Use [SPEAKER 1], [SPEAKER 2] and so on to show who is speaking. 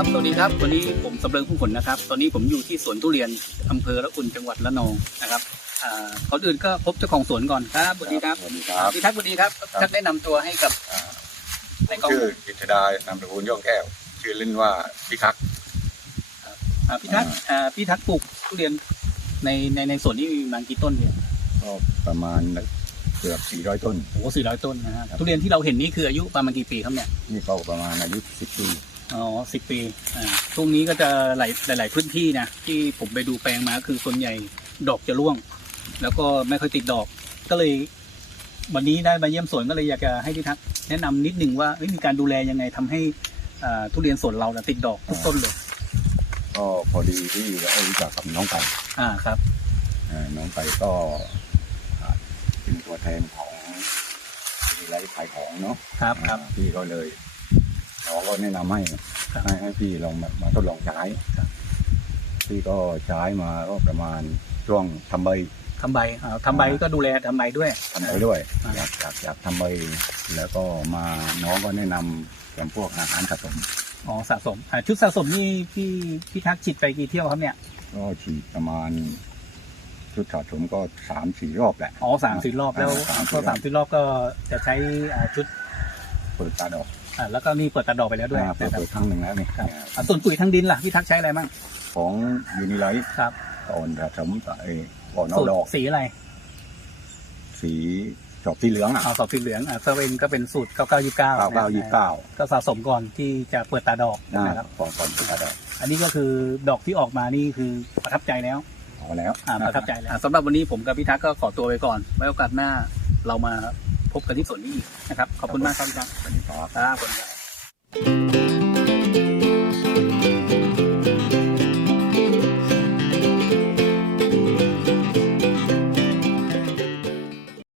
[SPEAKER 1] ครับ วันนี้ผมสำเริงผู้ผลนะครับ ตอนนี้ผมอยู่ที่สวนทุเรียนอำเภอละอุ่นจังหวัดละนองนะครับอ่าก่อนอื่นก็พบเจ้าของสวนก่อนครับสวัสดีครับ
[SPEAKER 2] สวัสดีครับ
[SPEAKER 1] พี่ทักษ์สวัสดีครับทักษ์แนะนำตัวให้กับ
[SPEAKER 2] อ่า
[SPEAKER 1] ในกล้อง
[SPEAKER 2] ชื่อกิตดานามสกุลย่องแก้ว ชื่อเล่นว่าพี่คัก
[SPEAKER 1] อ่าพี่ทักษ์อ่าพี่ทักษ์ปลูกทุเรียนในในในสวนนี้มีประมาณกี่ต้นเนี่ย
[SPEAKER 2] ก็ประมาณเกือบ400 ต้น
[SPEAKER 1] โอ้สี่ร้อยต้นนะฮะ
[SPEAKER 2] ครับ
[SPEAKER 1] ทุเรียนที่เราเห็นนี่คืออายุประมาณกี่ปีครับเนี่ย
[SPEAKER 2] นี่ก็ประมาณอายุ10ปี
[SPEAKER 1] อ๋อสิบปีอ่าช่วงนี้ก็จะหลายหลาย ๆ พื้นที่นะที่ผมไปดูแปลงมาคือส่วนใหญ่ดอกจะร่วง แล้วก็ไม่ค่อยติดดอกก็เลย วันนี้ได้มาเยี่ยมสวนก็เลยอยากจะให้พี่ทักษ์แนะนำนิดนึงว่าเอ้ยมีการดูแลยังไงทำให้อ่าทุเรียนสวนเราน่ะติดดอกทุกต้นเลย
[SPEAKER 2] ก็พอดีที่ได้รู้จักกับน้องไก่
[SPEAKER 1] อ่าครับ
[SPEAKER 2] เอ่อน้องไก่ก็อ่าเป็นตัวแทนของวิไลขายของเนาะ
[SPEAKER 1] ครับครับ
[SPEAKER 2] อ่าพี่ก็เลย น้องก็แนะนำให้
[SPEAKER 1] ครับ
[SPEAKER 2] ให้ให้พี่ลองมามาทดลองใช้
[SPEAKER 1] ครับ
[SPEAKER 2] พี่ก็ใช้มาก็ประมาณช่วงทำใบ
[SPEAKER 1] ทำใบอ่าทำใบก็ดูแลทำใบด้วย
[SPEAKER 2] ทำไปด้วย
[SPEAKER 1] อ่า
[SPEAKER 2] อยากอยากอยากทำไปแล้วก็มาน้องก็แนะนำเป็นพวกอาหารผสม
[SPEAKER 1] อ๋อสะสมอ่าชุดสะสมนี่พี่พี่ทักษ์ฉีดไปกี่เที่ยวครับเนี่ย
[SPEAKER 2] ก็ฉีดประมาณชุดสะสมก็สามสี่รอบแหละ
[SPEAKER 1] อ๋อสามสี่รอบแล้ว
[SPEAKER 2] อ่าสามสี่รอบ
[SPEAKER 1] ก็สามสี่รอบก็จะใช้อ่าชุด
[SPEAKER 2] เปิดตาดอก
[SPEAKER 1] อ่าแล้วก็นี่เปิดตาดอกไปแล้วด้วย
[SPEAKER 2] อ่าเปิด
[SPEAKER 1] นะครับ
[SPEAKER 2] เปิดครั้งหนึ่งแล้วนี่
[SPEAKER 1] ครับอ่าส่วนปุ๋ยทางดินล่ะพี่ทักษ์ใช้อะไรบ้าง
[SPEAKER 2] ของยูนิไลท์
[SPEAKER 1] ครับ
[SPEAKER 2] ก่อนสะสมกับไอ้ก่อนเอา
[SPEAKER 1] สูตร
[SPEAKER 2] ดอก
[SPEAKER 1] สีอะไร
[SPEAKER 2] สีจอบสีเหลืองอะ
[SPEAKER 1] เอาสอบสีเหลืองอ่าเซเว่นก็เป็นสูตร 9929
[SPEAKER 2] เก้าเก้ายี่สิบเก้า
[SPEAKER 1] ก็สะสมก่อนที่จะเปิดตาดอก
[SPEAKER 2] นะ
[SPEAKER 1] นะครับ
[SPEAKER 2] ก่อนก่อนเปิดตาดอก
[SPEAKER 1] อันนี้ก็คือดอกที่ออกมานี่คือประทับใจแล้ว
[SPEAKER 2] เอาแล้ว
[SPEAKER 1] อ่าประทับใจแล้วสำหรับวันนี้ผมกับพี่ทักษ์ก็ขอตัวไปก่อน ไว้โอกาสหน้าเรามา พบกันที่สวนนี้อีกนะครับ ขอบคุณมากครับพี่ทักษ์
[SPEAKER 2] สวัสดีครับ
[SPEAKER 1] ครับ